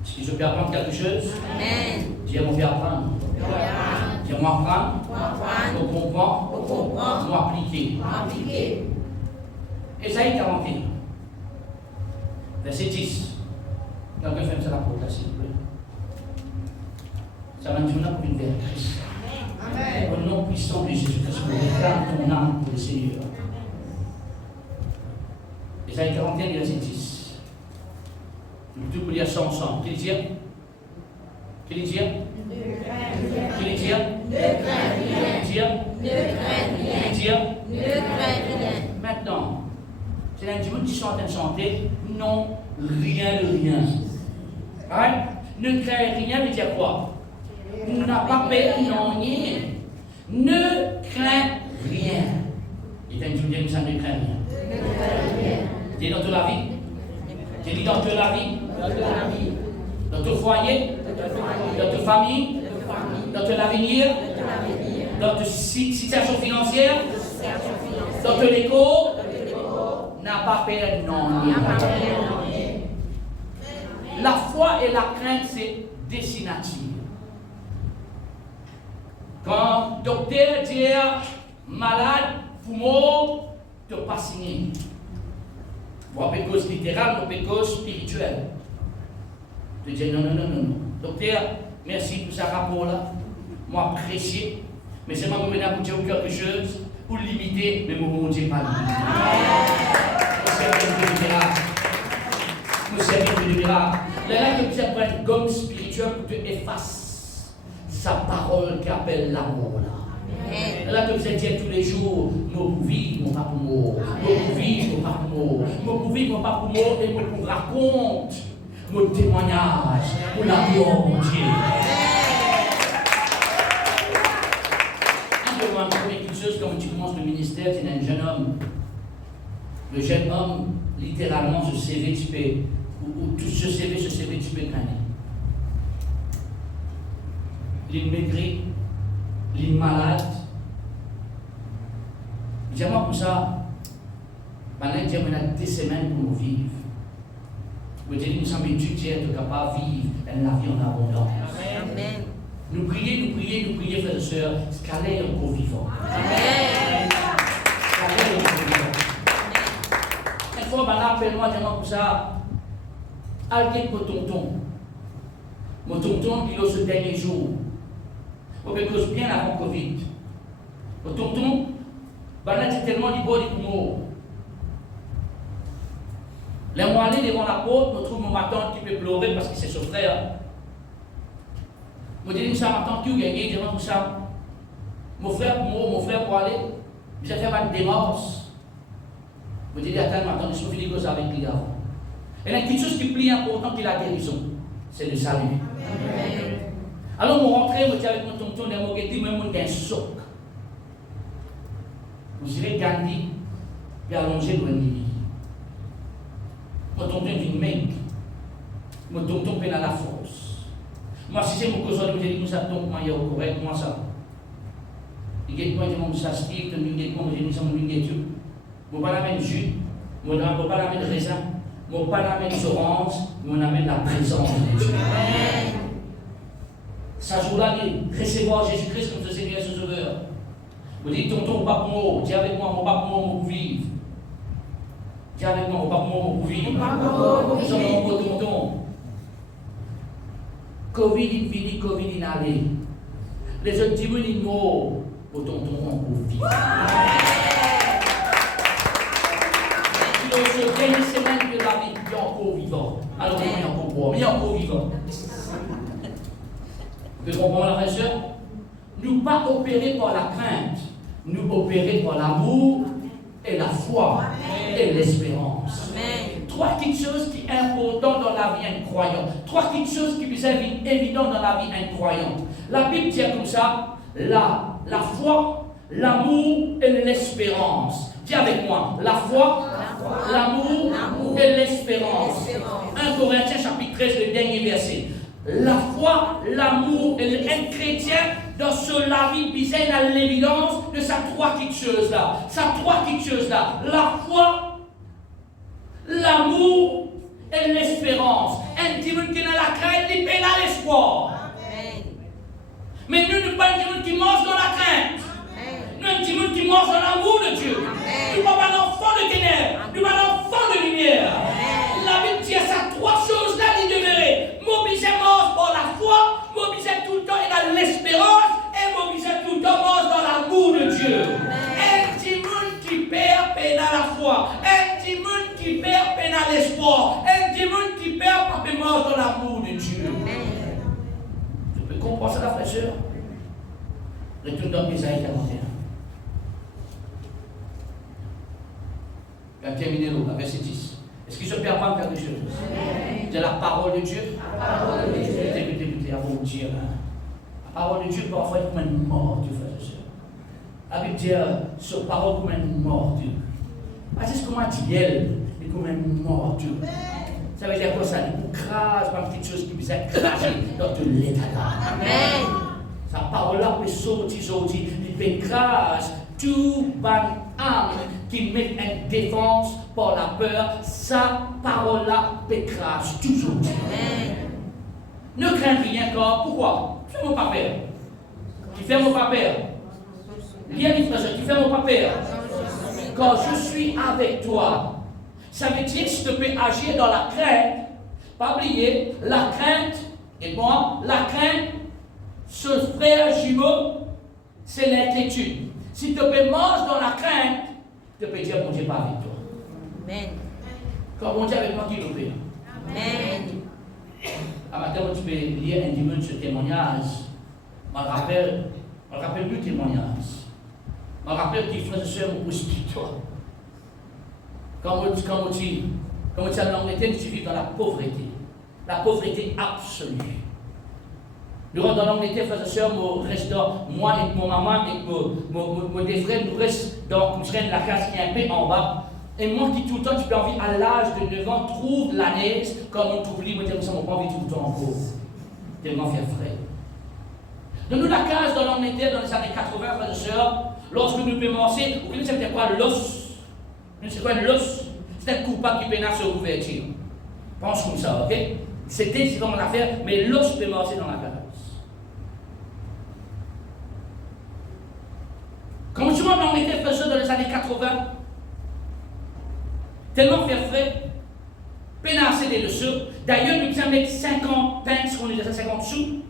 Est-ce que je peux apprendre quelque chose? Amen. Dis moi, je vais apprendre. Dis moi, apprendre. On comprend. On appliquer. Ésaïe 41. Verset 10. Quelqu'un fait ça la porte, s'il vous plaît. Ça va nous donner pour une vers Christ. Au nom puissant de Jésus-Christ, on réclame ton âme pour le Seigneur. Ésaïe 41, verset 10. Nous pouvons lire ça ensemble. Qu'il dit? Qu'il dit? Qu'il dit? Maintenant, c'est un dimanche qui sont en train de chanter. Non, rien de rien. Hein? Ne crains rien, veut dire quoi? N'a pas peur, non, rien. Ne crains rien. Il y a une journée où ça ne craint rien. Dis dans toute la vie. Dis dans toute la vie. Dans ton foyer. Dans ta famille. Dans ton avenir. Dans ta situation financière. Dans ton écho. N'a pas peur, non, rien. La foi et la crainte, c'est destinatif. Quand le docteur dit malade, poumon, tu n'as pas signé. Moi, pas cause littérale, mais cause spirituelle. Tu dis non. Docteur, merci pour ce rapport-là. Moi, apprécié. Mais c'est moi qui viens pour dire quelque chose, pour limiter, mais moi, je ne dis pas limiter. Nous servons de miracle. Là, tu as besoin de gomme spirituelle pour te effacer sa parole qui appelle l'amour. Là, tu as besoin de dire tous les jours, mon vie, mon pas pour moi. Mon vie, mon pas pour moi. Mon vie, mon pas pour moi. Et mon raconte mon témoignage pour l'amour, mon Dieu. Un peu moins, quelque chose, quand tu commences le ministère, tu es un jeune homme. Le jeune homme, littéralement, ce CV, tu peux, ou tout ce CV, tu peux gagner. Il est maigri, il est malade. Dis-moi pour ça, pendant que on a 2 semaines pour nous vivre. Vous dites, nous sommes étudiants, nous sommes capables de vivre la vie en abondance. Amen. Nous prions, frères et sœurs, qu'elle est encore vivant. Amen. Qu'elle est encore vivant. Une fois, appelle-moi, dis-moi pour ça, allez pour tonton. Mon tonton, il est ce dernier jour. Parce que bien avant Covid. Mon tonton, c'est tellement libre de mots. Les mois allés devant la porte, je trouve mon tante qui peut pleurer parce que c'est son frère. Je dis, ça, ma tante qui a gagné, je dis, ça. Mon frère pour aller, j'ai fait ma démarche. Je dis, attends, ma tante, je suis fini avec lui avant. Et il y a quelque chose qui est plus important que la guérison, c'est le salut. Amen. Alors, je rentre, je dis avec mon tonton, je dis, même un choc. Vous irez Gandhi, puis allonger le lit. Mon tonton est une mec. Mon tonton peine à la force. Moi, si c'est mon cousin, je dis, ça tombe, moi, il y a correct, moi, ça. Il dit, moi, je dis, ça style, je dis, moi, je dis, ça, je dis, je ne vais pas la mettre jus, je ne vais pas la mettre raisin, je ne vais pas la mettre orange, je vais mettre la présence de Dieu. Ça jour-là, recevoir Jésus-Christ comme ce Seigneur et ce Sauveur. Vous dites, tonton, pas pour moi, dis avec moi, mon pas pour moi, mon vivre. Dis avec moi, mon pas pour moi, mon vivre. Nous sommes mon tonton. Covid, il finit, Covid, il allait. Les autres disent, ils morts, au tonton, on vit. Dans ce dernier semaine de la vie, il est encore vivant. Alors, il est encore boire, mais il est encore vivant. Vous comprenez la frère? Nous pas opérer par la crainte, nous opérer par l'amour et la foi et l'espérance. Trois petites choses qui sont importantes dans la vie d'un croyant. Trois petites choses qui sont évidentes dans la vie d'un croyant. La Bible dit comme ça, la foi, l'amour et l'espérance. Dis avec moi, la foi, l'amour et l'espérance. 1 Corinthiens chapitre 13, le dernier verset. La foi, l'amour et un chrétien dans la vie bizarre à l'évidence de sa trois petites choses-là. La foi, l'amour et l'espérance. Un petit monde qui a la crainte, il paie l'espoir. Mais nous ne pas un petit monde qui mange dans la crainte. Nous un petit monde qui mange dans l'amour de Dieu. Nous ne sommes pas l'enfant de ténèbres. Nous ne sommes pas l'enfant de lumière. La Bible dit à ces trois choses-là d'y demeurer. Mobiliser mange pour la foi, mobiliser tout le temps et dans l'espérance, et mobiliser tout le temps mange dans l'amour de Dieu. Un petit monde qui perd peine à la foi. Un petit monde qui perd peine à l'espoir. Un petit monde qui perd pas peine mange dans l'amour de Dieu. Tu peux comprendre ça, la fraîcheur? Retourne dans Isaïe 41. On va terminer là, verset 10. Est-ce qu'il se perd pas quelque chose? De la parole de Dieu? Écoutez, à vous dire. La parole de Dieu parfois est comme une mort, frères et sœurs. La Bible dit, ce parole comme une mort. Parce que comment dit elle, est comme une mort. Ça veut dire quoi ça? Il crase par une petite chose qui vous a crasé dans tout l'état là. Amen. Sa parole-là peut sortir, il peut écraser tout ban âme qui met en défense par la peur. Sa parole-là peut écraser toujours. Amen. Ne crains rien encore. Pourquoi? Tu fais mon pas peur. Tu fais mon pas peur. Lire les phrases, tu fais mon pas peur. Quand je suis avec toi, ça veut dire que tu peux agir dans la crainte. Pas oublier, la crainte, et moi, la crainte, ce frère jumeau, c'est l'inquiétude. Si tu peux manger dans la crainte, tu peux dire, mon Dieu, pas avec toi. Amen. Quand mon Dieu avec moi, qui le fait? Amen. À matin, tu peux lire un dimanche ce témoignage. Je me rappelle le témoignage. Je me rappelle qu'il frère et sœur m'ont expliqué. Quand tu as l'Angleterre, tu vis dans la pauvreté. La pauvreté absolue. Durant dans l'Angleterre, frères et sœurs, moi et mon maman et mon deux frères, nous restons dans la case qui est un peu en bas. Et moi qui tout le temps, tu peux envie à l'âge de 9 ans, trouve la neige, comme on trouve libre, moi, ça m'a pas envie tout le temps en pauvre. Tellement faire frais. Donne-nous la case dans l'Angleterre dans les années 80, frères et sœurs, lorsque nous pouvons commencer, vous connaissez c'était quoi l'os? C'est quoi l'os? C'est un coupable qui pénale sur l'ouverture. Pense comme ça, ok? C'est comme on a fait, mais l'os peut marcher dans la case. Quand je vois l'Angleterre, frères et sœurs, dans les années 80, tellement faire frais, pénasser des leçons. D'ailleurs, nous avons mettre 50 pence, on est à 50 sous,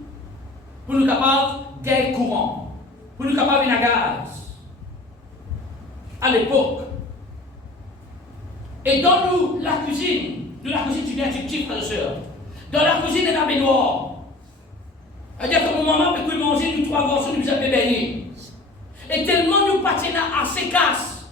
pour nous capables d'air courant, pour nous capables de gaz. À l'époque. Et dans nous, la cuisine, tu viens petit, frère et sœur. Dans la cuisine, il y a la baignoire. C'est-à-dire que mon maman peut manger nous 3 garçons, nous avons baigné. Et tellement nous patinons assez casse.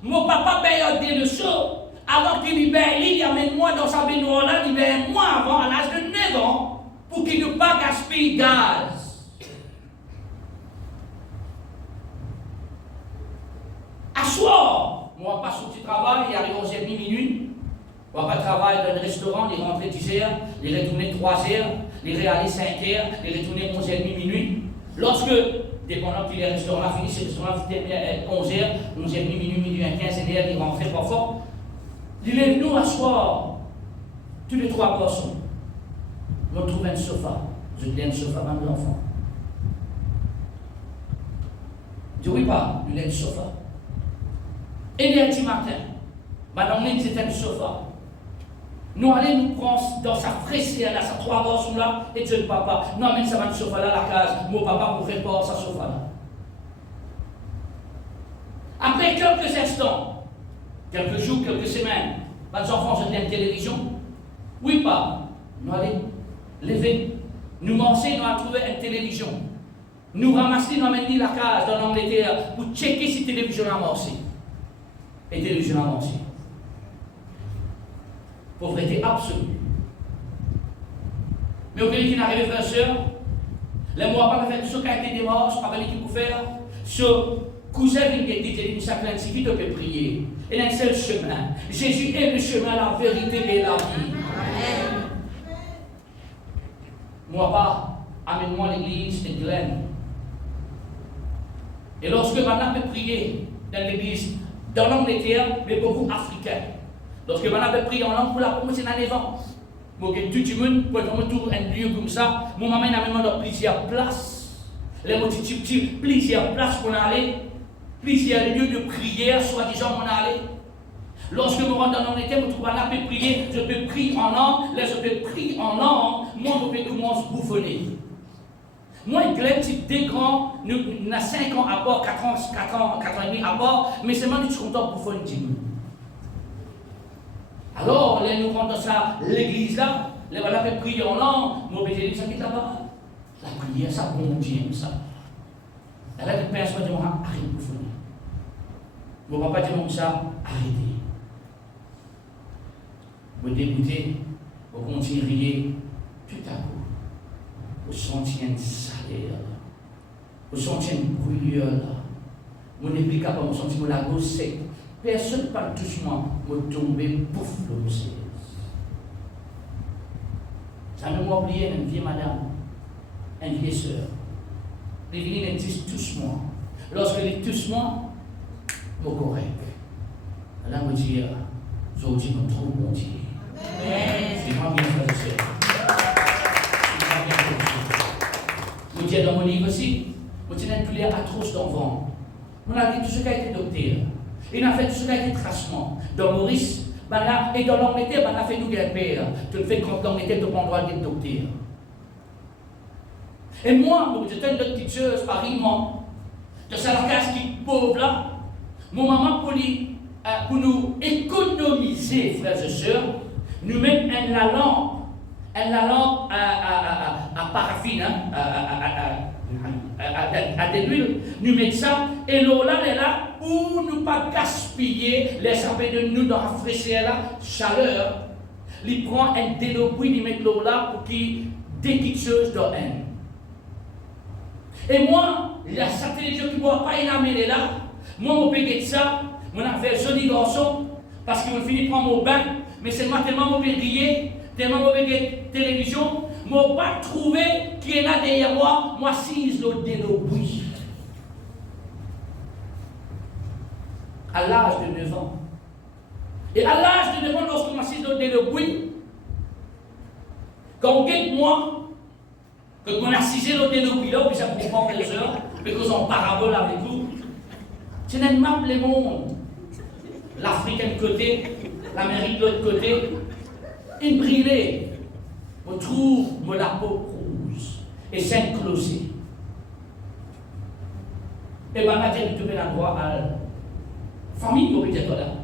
Mon papa paye des leçons. Avant qu'il libère, il amène moi dans sa baignoire là, il libère moi avant, à l'âge de 9 ans, pour qu'il ne pas gaspille gaz. À soir, moi pas sorti travail, il arrive 11h30 minuit. On va pas travailler dans le restaurant, il rentre 10h, il retourne 3h, il réalise 5h, il retourne 11h30 minuit. Lorsque, dépendant que les restaurants finissent, les restaurants terminent à 11h, 11h30 minuit, minuit à 15h, il rentre pas fort. Il est venu asseoir, tous les 3 garçons. On trouve un sofa. Je dis un sofa, même l'enfant. Je dis oui, pas, il a un sofa. Et lundi matin, madame Lynn, c'était un sofa. Nous allons nous prendre dans sa fraîcheur, là, sa 3 garçons là, et Dieu le papa. Nous amène ça va sofa là, la case. Mon papa pour préparer sa sofa là. Après quelques instants, quelques jours, quelques semaines, les enfants se la télévision. Oui, pas. Nous allons lever. Nous manger, nous allons trouver une télévision. Nous ramasser, nous amener la case dans l'Angleterre pour checker si la télévision a marché. Et la télévision a marché. Pauvreté absolue. Mais au pays qui n'arrive, frères et sœurs, les mois pas faire ce qui a été démarche, pas qui pour faire, ce cousin vient de dire, il s'appelle qui te peut prier. Et il y a un seul chemin. Jésus est le chemin, la vérité et la vie. Amen. Moi pas, amène-moi à l'église de Glen. Et lorsque Madame peut prier dans l'église, dans l'Angleterre, mais beaucoup africain. Lorsque Madame peut prier en langue pour la promotion dans les vents. Moi, tout le monde peut vraiment tout un lieu comme ça. Mon maman a même dans plusieurs places. Les mots plusieurs places pour aller. Plusieurs lieux de prière, soi-disant, on allait. Lorsque je rentre dans l'Angleterre, je trouve là, je peux prier, je peux prier en langue, là je peux prier en langue, moi je peux commencer à bouffonner. Moi, Glenn, c'est des grands, nous avons 5 ans à bord, 4 ans et demi à bord, mais c'est moi qui suis content pour bouffonner. Alors, là, nous rentrons dans l'église là, là, on peut prier en langue, moi je peux dire, ça qui est là-bas. La prière, ça bon Dieu, ça. Là, les personnes disent, arrête de bouffonner. Mon papa dit comme ça, arrêtez. Vous débutez, vous continuez tout à coup. Vous sentez un salaire, vous sentez une brûlure. Vous n'êtes pas vous sentez la gauche sec. Personne ne parle doucement, vous tombez, pouf, le ciel. Ça m'a oublié une vieille madame, une vieille sœur. Les vignes disent doucement. Lorsque les doucement, vous correct. Là, vous dites, je vous dis, nous trouvons mon Dieu. C'est pas bien, frère et sœur. C'est pas bien, frère et sœur. Vous dites dans mon livre aussi, vous dites une douleur atroce d'enfant. On a dit tout ce qui a été docteur. Il a fait tout ce qui a été tracement. Dans Maurice, et dans l'Angleterre, on a fait nous guerre père. Tu le fais quand l'Angleterre, tu n'as pas le droit d'être docteur. Et moi, j'étais une petite chose, Paris, moi, de Salacas qui est pauvre là, mon maman pour nous économiser, frères et sœurs, nous mettre la lampe à paraffine, à de l'huile, nous mettre ça, et l'eau là, elle est là, pour ne pas gaspiller les sapins de nous dans la fraîcheur là, chaleur, il prend un délo, puis il met l'eau là pour qu'il des petites choses dans elle. Et moi, la satellite qui ne voit pas il là, moi, je peux de ça, je vais faire joli garçon, parce qu'il me finit prendre mon bain, mais c'est moi tellement je peux griller, tellement je peux de télévision, je ne peux pas trouver qui est là derrière moi, moi, assise l'autre de l'eau bruit. À l'âge de 9 ans. Et à l'âge de 9 ans, lorsque je m'assise l'autre de l'eau bruit, quand on guette moi, que on a cisé l'autre de l'eau là, puis ça comprend des heures, puis qu'on en parabole avec vous. C'est une map le monde. L'Afrique d'un côté, l'Amérique de l'autre côté. Une brûlée. On trouve la peau rouge. Et c'est closé. Et bien, on a dit que tu peux avoir à la famille, vous pouvez là.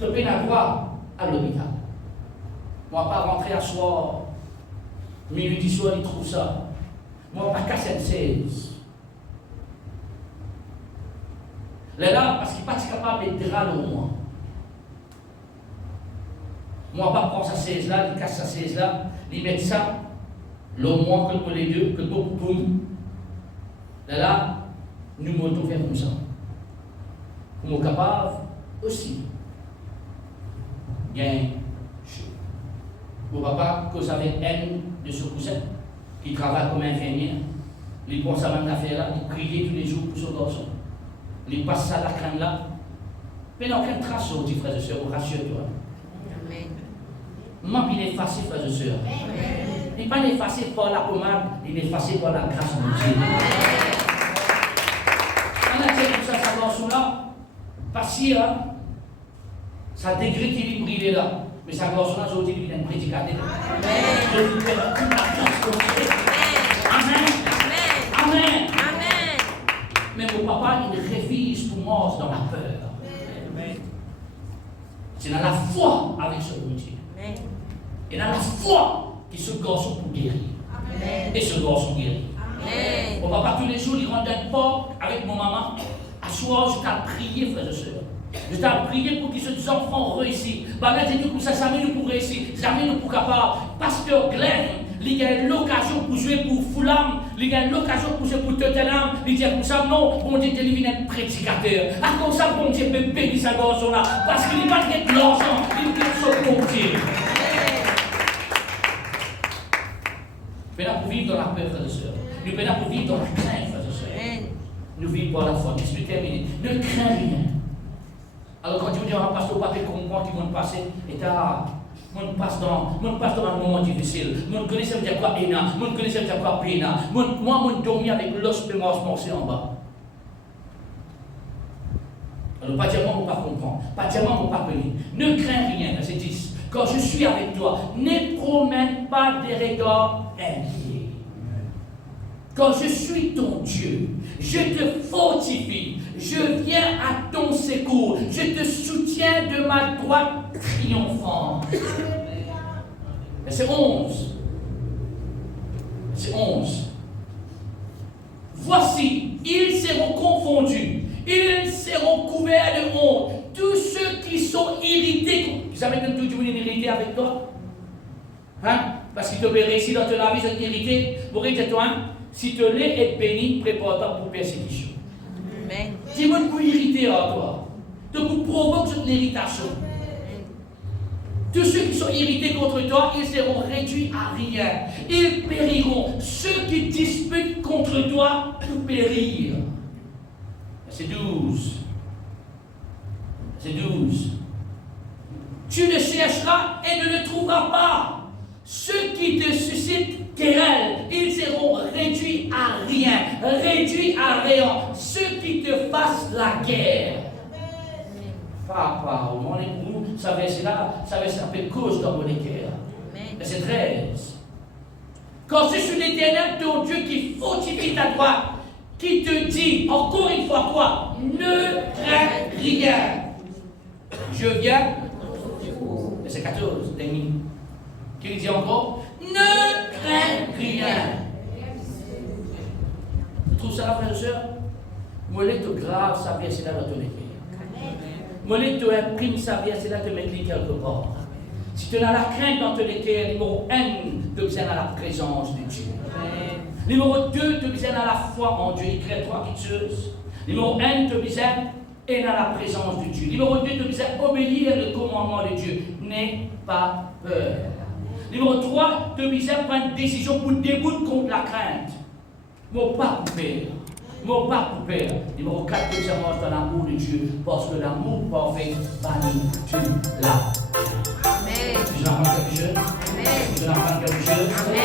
Tu peux avoir à l'hôpital. Moi, pas rentrer à soir. Minuit du soir, il trouve ça. Moi, pas qu'à 16. Là, parce qu'il n'est pas capable de dire au moins. Moi, pas prendre sa 16 là, il casse sa 16 là, il met ça, le moins que pour les deux, que beaucoup pour nous. Là, nous montons faire comme ça. Nous sommes capables aussi. Bien, mon papa, cause avec haine de ce cousin, qui travaille comme infirmière, il pense à même affaire là, il priait tous les jours pour son garçon. Il passe ça à la crème là. Mais il n'y a aucune trace, dit frères et sœurs, rassure-toi. Moi, il est effacé, frères et sœurs. Il n'est pas effacé par la pommade, il est effacé par la grâce de Dieu. On a dit tout ça, ça garçon là, parce que ça déséquilibre, il est là. Mais ça garçon là, aujourd'hui, il est un prédicateur. Je vous fais toute la grâce de Dieu. Amen. Amen. Amen. Mais mon papa, il révise pour moi dans la peur. C'est dans la foi avec ce Dieu. Et dans la foi que ce garçon peut guérir. Et ce garçon guérit. Mon papa, tous les jours, il rentre dans le port avec mon maman. À soir, je t'ai prié, frères et sœurs. Je t'ai prié pour que ces enfants réussissent. Là, j'ai dit que ça, jamais nous pour réussir, jamais nous pour capable. Pasteur Glenn, il a eu l'occasion pour jouer pour Fulham il y a l'occasion pour ce pour Tottenham, il dit comme ça, non, bon Dieu, il vient être prédicateur. À cause de ça, bon Dieu peut bénir sa garçon-là, parce qu'il n'est pas de l'argent, il veut son bon Dieu. Nous pour vivre dans la peur, frères et sœurs. Nous pour vivre dans la crainte, frères et sœurs. Nous vivons par la foi. Je vais terminer. Ne crains rien. Alors quand tu me dis, on passe au papier comme moi qui m'ont passé, et on passe dans un moment difficile. On connaissait dire quoi Ena, on connaissait dire quoi Pena. Moi, on dormi avec l'os de morceau en bas. Alors, pas dire moi, on ne pas comprendre. Pas dire moi, on ne pas connaître. Ne crains rien, verset 10. Quand je suis avec toi, ne promène pas des regards inquiets. Quand je suis ton Dieu, je te fortifie, je viens à ton secours, je te soutiens de ma droite triomphante. Verset 11. Verset 11. Voici, ils seront confondus, ils seront couverts de honte. Tous ceux qui sont irrités, vous savez que tout le monde est irrité avec toi? Hein? Parce qu'il te verrait ici dans ta vie, ils sont irrités. Pour toi, si tu l'es et béni, prépare-toi pour persécution. Amen. Dis moi pour irriter à toi. Tu vous provoque cette irritation. Tous ceux qui sont irrités contre toi, ils seront réduits à rien. Ils périront. Ceux qui disputent contre toi, tout périr. C'est 12. C'est 12. Tu le chercheras et ne le trouveras pas. Ceux qui te suscitent querelle, ils seront réduits à rien. Réduits à rien. Ceux qui te fassent la guerre. Papa, au moment où ça va être cause dans mon cœur. C'est 13. Quand je suis l'Éternel, ton Dieu qui fortifie ta droite, qui te dit, encore une fois quoi? Ne crains rien. Je viens. Verset 14, l'ennemi. Qui dit encore? Ne crains rien. Tu trouves ça, frère et soeur? Moi, te grave, ça vient, c'est là dans ton écrit. Moi, te imprime, ça vient, c'est là de mettre quelque part. Si tu as la crainte dans ton écrit, numéro 1, tu as besoin de la présence de Dieu. Numéro 2, tu as besoin de la foi en Dieu. Il crée 3 petites choses. Numéro 1, tu as besoin et dans la présence de Dieu. Numéro 2, tu as besoin d'obéir le commandement de Dieu. N'aie pas peur. Numéro 3, tu as besoin de prendre une décision pour déboutrer contre la crainte. Mon pas pour peur. Mon pas pour peur. Numéro 4, tu as besoin dans l'amour de Dieu. Parce que l'amour parfait bannit tout là. Amen. Tu en apprends quelque chose? Amen. Tu en apprends quelque chose? Amen.